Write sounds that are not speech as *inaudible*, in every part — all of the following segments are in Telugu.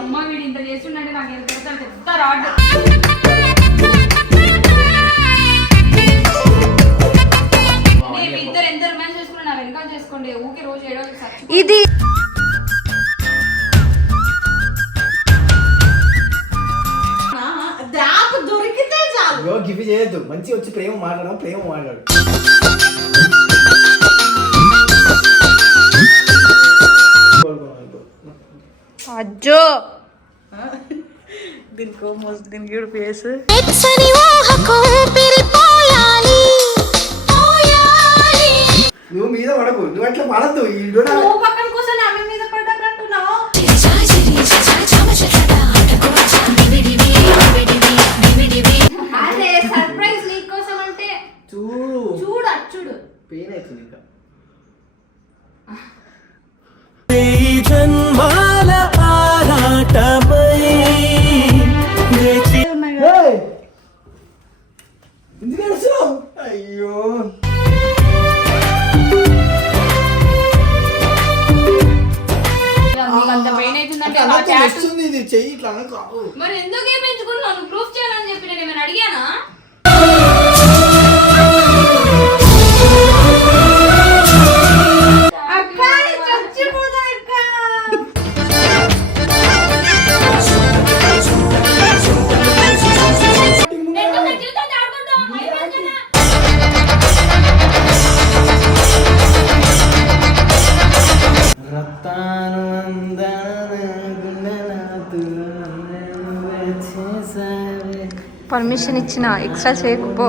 అమ్మ వీడు ఇంత చేస్తుండే నాకు ఎంత పెద్ద పెద్ద రాడ్. నేను ఇద్దరు ఎంత రొమాన్స్ చేసుకున్నా నా వెనకాల చేసుకోండి. ఊకే రోజు ఏడో ఒకటి చచ్చి ఇది దొరికితే చాలు. గివి చేయొద్దు. మంచి వచ్చి ప్రేమ మాట్లాడడం ప్రేమ మాట్లాడు. దీనికి మోస్ట్ దీనికి కూడా ఫేస్ నువ్వు మీద పడకు. నువ్వు అట్లా పడద్దు. చూడు. చూడు అటు చూడు. పెయిన్ అవుతుంది ఇంకా. చెయ్యి ఇట్లా అనుకో. మరి ఎందుకు ఏమించుకున్నాను ప్రూఫ్ చేయాలని చెప్పి నేను ఏమైనా అడిగానా? పర్మిషన్ ఇచ్చిన ఎక్స్ట్రా చేయకపో.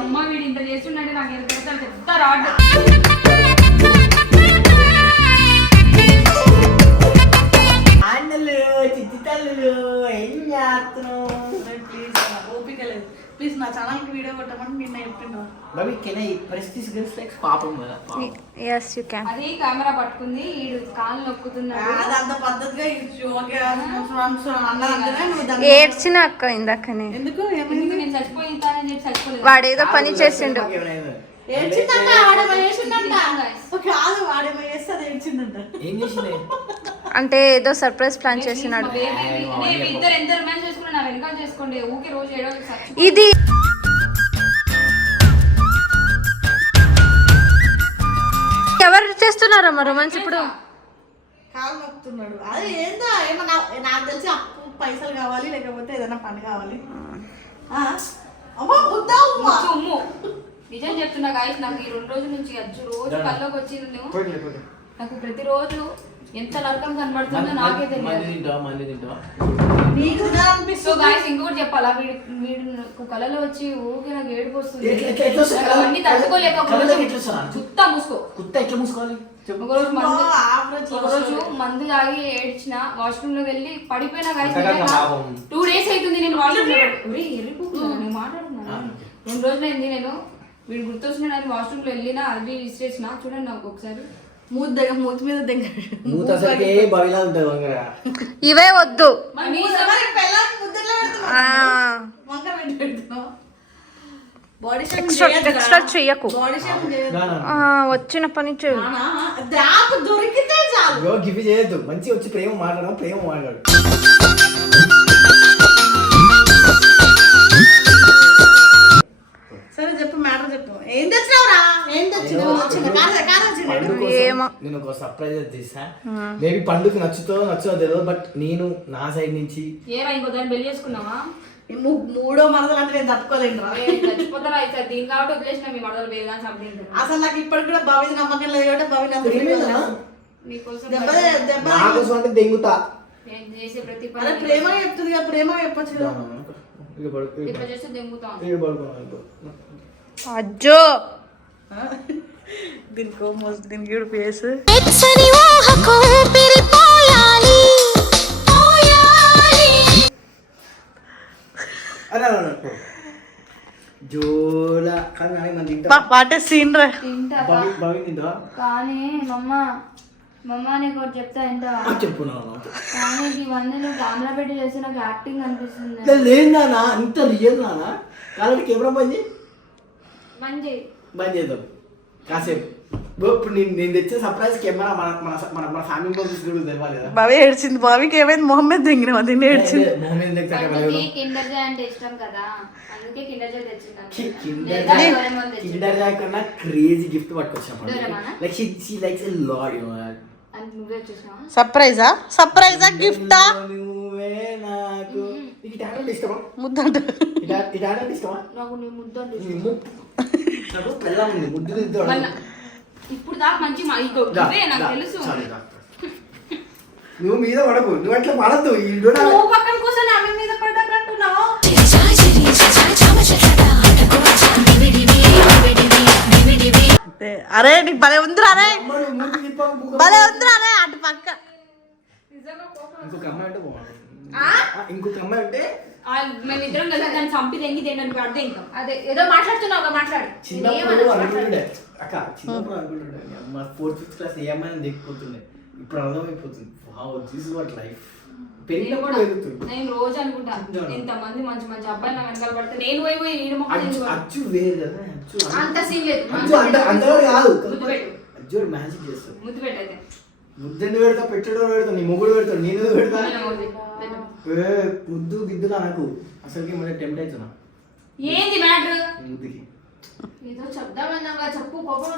అమ్మ వీడు ఇంత చేస్తుండే నాకు ఎంత రాడ్. ఏం చేస్తున్నావు? ప్లీజ్ నా ఛానల్కి వీడియో కొట్టమని నిన్న చెప్తున్నావు Bobby can I press this girls like పాపం కదా. ఎస్ యూ క్యాన్ అది కెమెరా పట్టుకుంది ఈడు కాళ్ళు నొక్కుతున్నాడు. అది అంత పద్ధతిగా ఇచ్చు ఓకే దాన్ని ఏడ్చిన అక్క ఇందాకనే. ఎందుకు? ఏమైంది? ఎందుకు నేను చచ్చిపోతానని చెప్పి చచ్చిపోలేదు. వాడేదో పని చేసిండు. ఏడ్చిందంట ఆడేమో చేసిందంట. కాదు ఆడేమో చేస్తే అది ఏడ్చిందంట. ఏం చేసింది? అంటే ఏదో సర్ప్రైజ్ ప్లాన్ చేసినాడు. ఇది ఎవరు చేస్తున్నారమ్మా రొమాన్స్ ఇప్పుడు? కాలు నొక్కుతున్నాడు. అది ఏందో ఏమో నా- నాకు తెలిసి అప్పు పైసలు కావాలి లేకపోతే ఏదైనా పని కావాలి. నిజం చెప్తున్నా గాయస్ నాకు ఈ రెండు రోజుల నుంచి అజ్జు రోజు కల్లోకి వచ్చింది. నాకు ప్రతిరోజు ఎంత నరకం కనబడుతుందో నాకే తెలియదు. సో గాయస్ ఇంకొకటి చెప్పాలా? వీడు వీడు కలలో వచ్చి ఊకే నాకు ఏడుపు వస్తుంది. అవన్నీ తట్టుకోలేక? చుత్తా మూసుకో. కుత్త ఎట్లా మూసుకోవాలి? చెప్పు. ఒక రోజు మందు ఆవరేజ్ ఒక రోజు మందు తాగి ఏడ్చిన వాష్రూమ్లో వెళ్ళి పడిపోయినా పాపం. టూ డేస్ అవుతుంది నేను వాష్రూమ్లో. నేను మాట్లాడుతున్నాను. రెండు రోజులు అయింది నేను. వీడు గుర్తొస్తున్నాడు వాష్రూమ్లో వెళ్ళినా అది ఇచ్చేసిన చూడండి నాకు ఒకసారి. మూతి దగ్గర మూతి మీద దగ్గర మూత అసలుకే బవిలా ఉంటుంది వంగర. ఇవే వద్దు. ఎక్స్ట్రా చెయ్యకు. వచ్చిన పని దొరికితే చాలు. చేయొద్దు. మంచి వచ్చి ప్రేమ మాట్లాడడం ప్రేమ మాట్లాడు. ఏం తెచ్చినావురా? ఏం తెచ్చినావు ఏమో. నేను ఒక సర్ప్రైజ్ చేసా మేబీ పండుగ నచ్చుతో నచ్చుతో తెలియదు బట్ నేను నా సైడ్ నుంచి ఇంకో దాన్ని పెళ్ళి చేసుకున్నావా? మూడో మరదలు అంటే నేను దీని కాబట్టి వదిలేసిన మీ దాని సంథింగ్ అసలు నాకు ఇప్పటికి కూడా భవి నమ్మకం లేదు కాబట్టి భవి నాకు ఏమైందన్నా? నీకోసం దెబ్బ దెబ్బ నా కోసం అంటే దెంగుతా. నేను చేసే ప్రతి అరే పని ప్రేమ చెప్తుంది ప్రేమ చెప్పొచ్చు ఇక పడుకో ఇక పడుకో. అజ్జో. దీనికి మోస్ట్ దీనికి కూడా ఫేస్ కానీ సీన్ రా. మమ్మ మమ్మ నీకు ఒకటి చెప్తా చెప్పు నాన్న కానీ ఇవన్నీ నువ్వు కెమెరా పెట్టి చేస్తే నాకు యాక్టింగ్ అనిపిస్తుంది లేదు, నాన్న అంత రియల్ నాన్న. కాబట్టి కెమెరా మంచి బంద్ చేద్దాం కాసేపు. ఇప్పుడు నేను నేను తెచ్చే సర్ప్రైజ్ కెమెరా మన మన మన మన ఫ్యామిలీ మెంబర్స్ కూడా తెలవాలి కదా. బావి ఏడ్చింది. బావికి ఏమైంది? మొహమ్మద్ దిగిన తిని ఏడ్చింది. మొహమ్మద్ దగ్గర కిండర్ జాయ్ అంటే ఇష్టం కదా. అందుకే కిండర్ జాయ్ తెచ్చింటాను. కిండర్ జాయ్ కన్నా crazy gift పట్టుకొచ్చాం? Like she she likes a lot you అది సర్ప్రైజా సర్ప్రైజా గిఫ్టా నువ్వే నాకు నీకు ఇష్టమా? ఈ టాలెంట్ ఇష్టమా? నాకు నీ ముద్దు. అంటే నీ పెళ్ళం ముద్దు ఇప్పుడు దాకా మంచి మా ఇగో ఇవే నాకు తెలుసు. నువ్వు మీద పడకు నువ్వు అట్లా పడద్దు ఈ పక్కన కూర్చొని ఆమె మీద పడ్డాకంటున్నావు అరే నీకు భలే ఉందిరా అరే. భలే ఉందిరా అరే అటు పక్క. ఇంకొక అమ్మాయి అంటే బాగుంది ఆ, ఇంకొక అమ్మాయి అంటే మేమిద్దరం కలిసి దాన్ని చంపి తెంగి తినడానికి పడితే ఇంకా. అదే ఏదో మాట్లాడుతున్నావు మాట్లాడు. చిన్నప్పుడు అనుకుంటుండే. అక్క చిన్నప్పుడు అనుకుంటుండే. అమ్మ ఫోర్త్ ఫిఫ్త్ క్లాస్ ఏ అమ్మాయిని దిగిపోతుండే ఇప్పుడు అర్థమైపోతుంది. Wow this is what life నేను పెరిగినప్పుడు కూడా నేను రోజు అనుకుంటా. ఇంత మంది మంచి మంచి అబ్బాయిలు నా వెనకాల పడితే నేను పోయి పోయి వీడి మొహం అచ్చు వేరు కదా అంత సీన్ లేదు. అంత అంతలో కాదు. ముద్దు పెట్టు. అచ్చు మ్యాజిక్ చేస్తాడు. ముద్దు పెట్టయితే ముద్దెందు పెడతా పెట్టడం పెడతా నీ మొగుడు పెడతాడు నేను పెడతా. ఏ, ముద్దు గిద్దులా నాకు. అసలుకి మళ్ళీ టెంప్ట్ అవుతున్నా. ఏంది మ్యాటర్? ముద్దుకి. ఏదో చెప్దామన్నాగా చెప్పు కోపం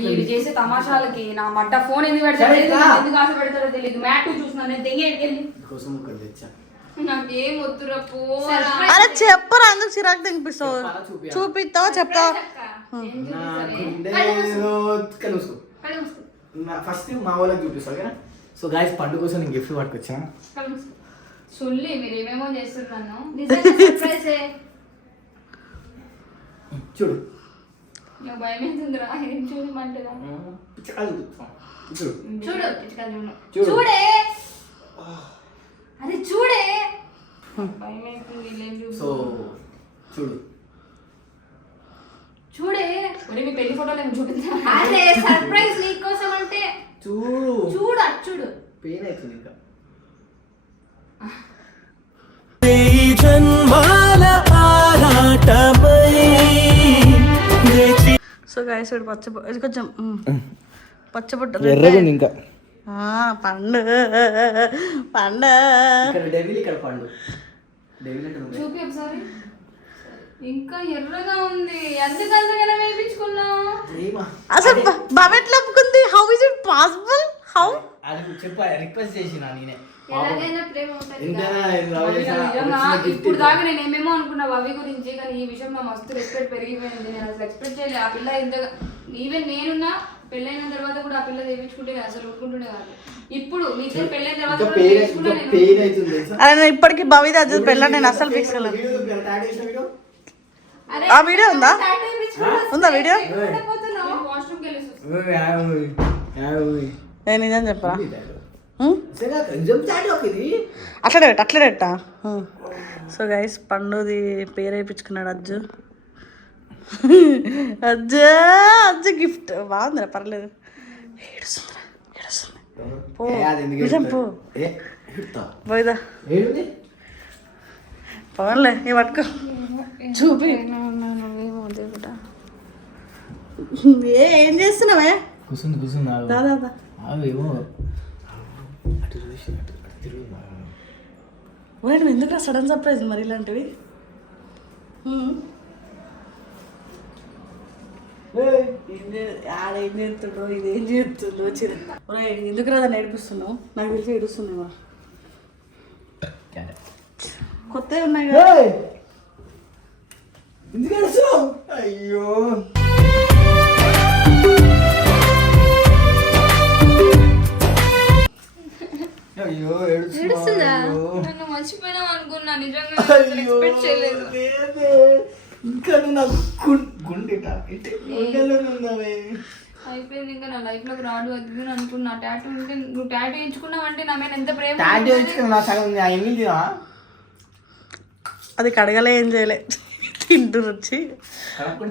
వీడు చేసే తమాషాలకి నా మడ్డ ఫోన్ ఎందుకు పెడతాడో. ఎందుకు ఆశ పెడతాడో తెలియదు. మ్యాట్ చూస్తున్నాను నేను దెంగే వెళ్ళి? కోసం ఒకటి తెచ్చా. నాకేం వద్దురా పోరా అరే చెప్పరా అందుకు చిరాకు తినిపిస్తావు చెప్పాలా, చూపియాలా? చూపిస్తావా చెప్తావా? ఫస్ట్ మా వాళ్ళకి చూపిస్తా ఓకేనా? సో గాయస్ పండుగ కోసం నేను గిఫ్ట్ పట్టుకొచ్చాను. సుల్లి మీరు ఏమేమో చేస్తున్నాను. సర్ప్రైజే చూడు. నాకు భయం అవుతుందిరా ఏం చూడమంటారా పిచ్చకాయలు. చూడు. చూడు పిచ్చుకలు చూడు. చూడు. భయం సో చూడు. చూడే. ఒరే మీ పెళ్ళి ఫోటోలు ఏమి చూపించా. అదే సర్ప్రైజ్ నీకోసం అంటే చూడు. చూడు అటు చూడు. పెయిన్ అవుతుంది ఇంకా. సో గాయస్ ఇప్పుడు పచ్చ ఇది కొంచెం పచ్చబుట్ట ఎర్రగుంది ఇంకా. పండు. పండు. ఇక్కడ డెవిల్ ఇక్కడ పండు. డెవిల్. చూపి ఒకసారి. ఇంకా ఎర్రగా ఉంది. వేయించుకున్నావు అసలు ఒప్పుకుంది. How is it possible how అది చెప్పా రిక్వెస్ట్ చేసిన నేనే. ఎలాగైనా ప్రేమ ఉంటుంది ఇప్పుడు. దాకా నేను ఏమేమో అనుకున్నా అవి గురించి కానీ ఈ విషయం నా మస్తు రెస్పెక్ట్ పెరిగిపోయింది. నేను అసలు ఎక్స్పెక్ట్ చేయలేదు ఆ పిల్ల ఇంత ఈవెన్ నేనున్నా పెళ్ళైన తర్వాత కూడా ఆ పిల్ల చేయించుకుంటే అసలు ఊరుకుంటుండే కాదు. ఇప్పుడు నీతో పెళ్ళైన తర్వాత కూడా ఇప్పటికీ భవిత అది పెళ్ళ నేను అసలు? అరే, ఆ వీడియో ఉందా? ఉందా వీడియో? నేను నిజం చెప్పరా. అట్లనే పెట్ట అట్లనే పెట్టా సో గైస్ పండుది పేరు వేయించుకున్నాడు అజ్జు. అజ్జు అజ్జు గిఫ్ట్. బాగుందిరా పర్లేదు. ఏడుస్తుందిరా ఏడుస్తుంది. పో. ఏ, నిజం. ఏ. పోయిదా? పవన్లే ఈ పట్టుకో. చూపి. ఏ ఏం చేస్తున్నావే కూర్చుంది కూర్చుంది. దాదా దా. ఆగు, ఏమో అటు చూసి అటు అటు తిరుగు. ఓయ్ నువ్వు ఎందుకు సడన్ సర్ప్రైజ్ మరి ఇలాంటివి ఆడ ఏం చేస్తుండో ఇది ఏం చేస్తుండో చిన్న ఒరే ఎందుకు రాదా నేర్పిస్తున్నావు నాకు తెలిసి క్యారెట్. కొత్తవి ఉన్నాయి కదా! ఎందుకు ఏడుస్తున్నావు? అయ్యో అయ్యో నన్ను మర్చిపోయినావు అనుకున్నా నిజంగా ఎక్స్పెక్ట్ చేయలేదు. ఇంకా నువ్వు నా గుం- గుండెట? ఇటు గుండెలోనే ఉన్నావే. అయిపోయింది ఇంకా నా లైఫ్లోకి రాడు అది అనుకున్నా. టాటూ ఉంటే నువ్వు టాటూ ఎంచుకున్నావు అంటే నా మీద ఎంత ప్రేమ టాటూ సగం తినా అది కడగలే ఏం చేయలే. తింటూ వచ్చి.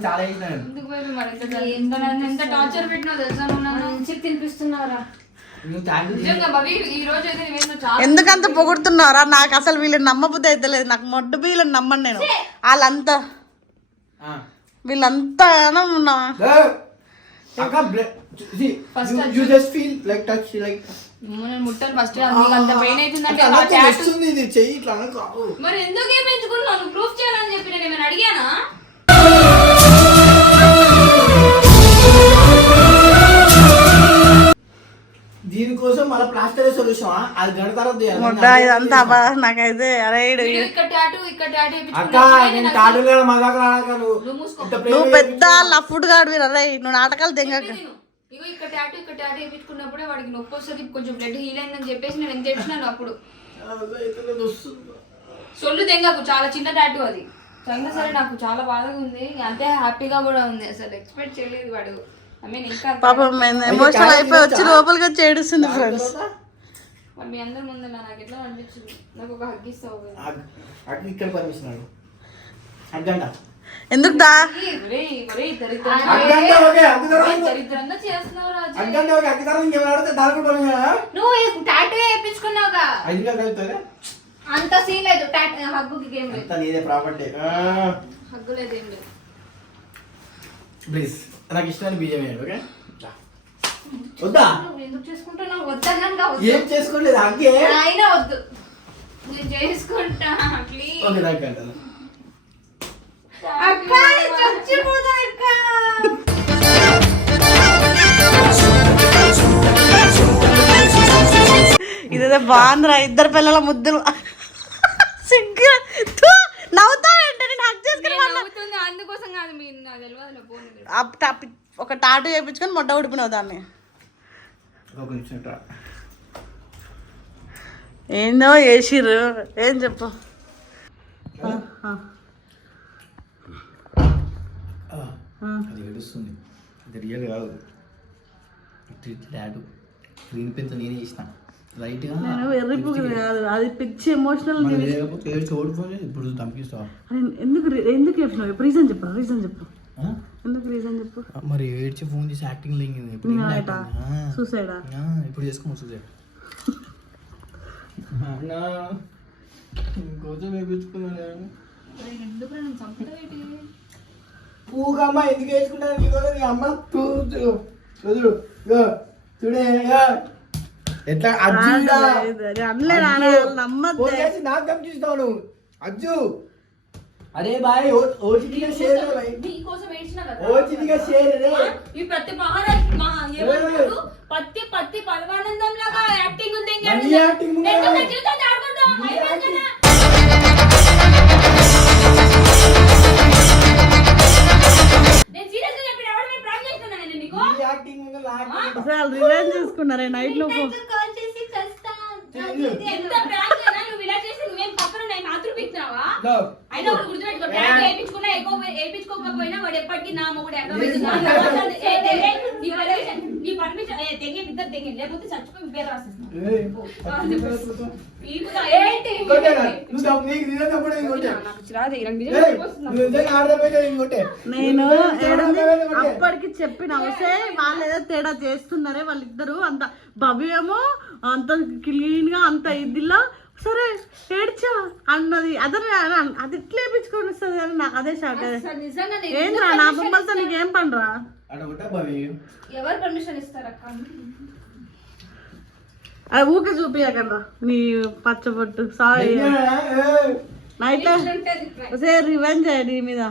చాలా ఎందుకు మరి? ఎంత ఎంత నన్ను ఎంత టార్చర్ పెట్టినావు తెలుసా నువ్వు నన్ను? మంచిగా తినిపిస్తున్నావురా. ఎందుకంత పొగుడుతున్నారా నాకు అసలు వీళ్ళని నమ్మబుద్ధి అయితే లేదు. నాకు మొడ్డు వీళ్ళని నమ్మను నేను. వాళ్ళంతా ఆ. వీళ్ళంతా ఉన్నా? ముట్టాను ఫస్ట్ అంత పెయిన్ అవుతుందంటే. మరి ఎందుకు ప్రూఫ్ చేయాలని చెప్పి నేను అడిగానా? దీనికోసం మళ్ళీ ప్లాస్టర్ సొల్యూషన్? అది గంట తర్వాత చేయాలి. మొడ్డ ఇదంతా అబ్బా నాకైతే అరే ఈడు- వీడు ఇక్కడ టాటూ ఇక్కడ టాటూ అక్క నేను తాడులే మజాకు రాడక నువ్వు పెద్ద లఫ్డ్ గాడు అరే నువ్వు నాటకాలు తెంగక. ఇగో ఇక్కడ టాటూ ఇక్కడ టాటూ వేయించుకున్నప్పుడే వాడికి నొప్పి వస్తుంది కొంచెం బ్లడ్ హీల్ అయిందని చెప్పేసి నేను ఎంత అప్పుడు. సొల్లు తెంగకు చాలా చిన్న టాటూ అది. సరే నాకు చాలా బాధగా ఉంది. అంతే హ్యాపీగా కూడా ఉంది. అసలు ఎక్స్పెక్ట్ చేయలేదు వాడు. పాపం ఎమోషనల్ అయిపోయి వచ్చి లోపలికి వచ్చి ఏడుస్తుంది ఫ్రెండ్స్ మీ అందరి ముందు నాకు ఎట్లా అనిపించింది? నాకు ఒక. అగ్- అగ్ ఇక్కడ పర్మిషన్ అగ్గంట ఎందుకు దా? నువ్వు టాటూ వేయించుకున్నావుగా? అంత సీన్ లేదు. టాటూ హగ్గుకి ఏం లేదు. అంతా నీదే ప్రాపర్టీ హగ్గు లేదు ప్లీజ్ నాకు ఇష్టమైన బియ్యం వేయండి ఓకే. వద్దా? నువ్వు ఎందుకు చేసుకుంటున్నావు? వద్దన్నానుగా వద్దు. ఏం చేసుకోలేదు అయినా వద్దు. నేను చేసుకుంటా ప్లీజ్ ఓకే నాకు అంటాను అక్క చచ్చిపోతా అక్క. ఇదేదో బాగుందిరా ఇద్దరు పిల్లల ముద్దులు. సిగ్గు హక్ చేసుకుని నేను అందుకోసం కాదు మీరు నాకు తెలియదు పోనీ అప్ టప్- ఒక టాటూ చేయించుకొని మొట్ట ఉడిపినావు దాన్ని. ఒక నిమిషం రా. ఏందో వేసిర్రు ఏం చెప్పు? ఆ, ఆ, ఆ, ఆ. అది ఏడుస్తుంది. అది రియల్ కాదు. డాడు స్క్రీన్ పెంచ నేనే చేసిన లైట్గా నేను కాదు. అది పిచ్చి ఎమోషనల్ ఇప్పుడు ఎందుకు ఎందుకు చెప్పినావు రీజన్ చెప్పు రీజన్ చెప్పు. ఎందుకు రీజన్ చెప్పు? మరి ఏడ్చి ఫోన్ చేసి యాక్టింగ్? ఆ. సూసైడా ఇప్పుడు చేసుకోము చూసే ఇంకోసం వేపించుకున్నాను పూగమ్మ ఎందుకు వేసుకుంటాను నీ అమ్మ చూడే. ఎట్లా? చేసి నాకు కనిపిస్తావు నువ్వు. అజ్జు. అరే బాయ్ ఓటీటీగా షేర్ షేర్ ఈ ప్రతి పత్తి పత్తి పరమానందం లాగా యాక్టింగ్ ఉంది? నేను గా చెప్పిన ఎవడు చేస్తున్నానా నేను నీకు? యాక్టింగ్ చేసుకున్నారే? నైట్లో ఎంత prank అయినా నువ్వు ఇలా చేసి నువ్వేం పక్కన నేను అయినా ఒకటి గుర్తుపెట్టుకో, వేయించుకున్నా, ఎక్కువ వేయించుకోకపోయినా వాడు ఎప్పటికీ నా మొగుడు. *laughs* నా తెంగే, ఇద్దరు తెంగే, లేకపోతే చచ్చిపోయి పేరు. నేను. అప్పటికి చెప్పిన వస్తే వాళ్ళు ఏదో తేడా చేస్తున్నారే వాళ్ళిద్దరు అంత భవ్యమో అంత క్లీన్గా అంత ఇదిలా సరే ఏడ్చా అన్నది. అదే అది ఇట్లా వేపించుకొని వస్తుంది కానీ నాకు అదే షాక్ ఏంద్రా నా బొమ్మలతో నీకేం పనిరా. ఎవరు పర్మిషన్ ఇస్తారు అక్క అది ఊకే చూపియకరా నీ పచ్చబొట్టు. సారీ నైట్ సే రివెంజ్ నీ మీద?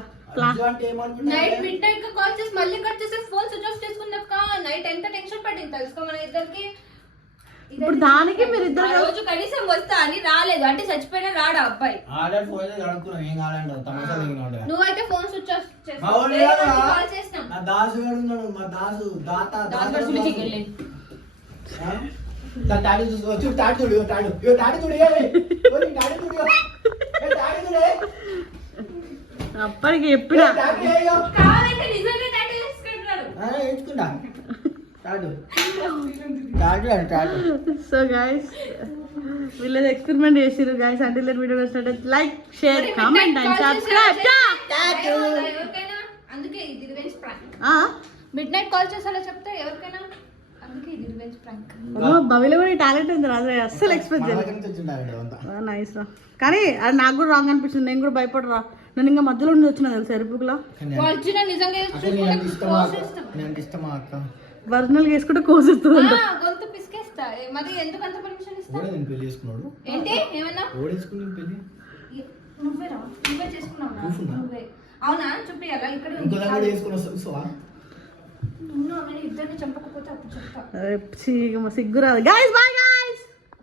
నైట్ మిడ్ నైట్గా కాల్ చేసి మళ్ళీ కట్ చేసి ఫోన్ స్విచ్ ఆఫ్ చేసుకున్నాక నైట్ ఎంత టెన్షన్ పట్టింది తెలుసుకో మన ఇద్దరికి? ఇప్పుడు దానికి మీరు ఇద్దరు రోజు కనీసం వస్తా అని రాలేదు అంటే చచ్చిపోయినా రాడు అబ్బాయి ఆడే ఫోన్ చేసి అడుగుతున్నాం, ఏం కావాలంటావు? తమాషా దిగిన వాడు. నువ్వైతే ఫోన్ స్విచ్ ఆఫ్ మా దాసు ఉన్నాడు, మా దాసు దాత. వెళ్ళి? నా చూడు చూడు ఏ చూడు. ఏ చూడు. అప్పటికి. కావాలంటే నిజంగా ఆ, తాడు సో గైస్ వీళ్ళది ఎక్స్పెరిమెంట్ చేసిర్రు గైస్ అంటే వీడియో నచ్చినట్టు like share comment and subscribe ఎవరికైనా? అందుకే ఇది revenge prank midnight call చేసేలా చెప్తే ఎవరికైనా? అందుకే ఇది రివెంజ్ రివెంజ్ ప్రాంక్ భవిలో కూడా టాలెంట్ ఉంది అదే అస్సలు ఎక్స్పెక్ట్ చేయలేదు. నైస్ రా. కానీ అది నాకు కూడా రాంగ్ అనిపించింది. నేను కూడా భయపడరా. నేను ఇంకా మధ్యలో నుండి వచ్చిన తెలుసు ఎరుపుకులా? నిజంగా ఒరిజినల్ వేసుకుంటే కోసేస్తుంది ఆ, గొంతు పిసికేస్తా. మరి ఎందుకంత పర్మిషన్ ఇస్తా ఓడే నేను పెళ్ళి చేసుకున్నాడు. ఏంటి? ఏమన్నా? నేను పెళ్ళి నువ్వే రా. నువ్వే చేసుకున్నావు. నువ్వే. అవునా? చూపియాలా ఇక్కడ ఇంకో దగ్గర కూడా చేసుకుని వస్తా చూసావా నువ్వు నేను ఇద్దరిని చంపకపోతే అప్పుడు చెప్తా. సిగ్గు రాదు. Guys bye guys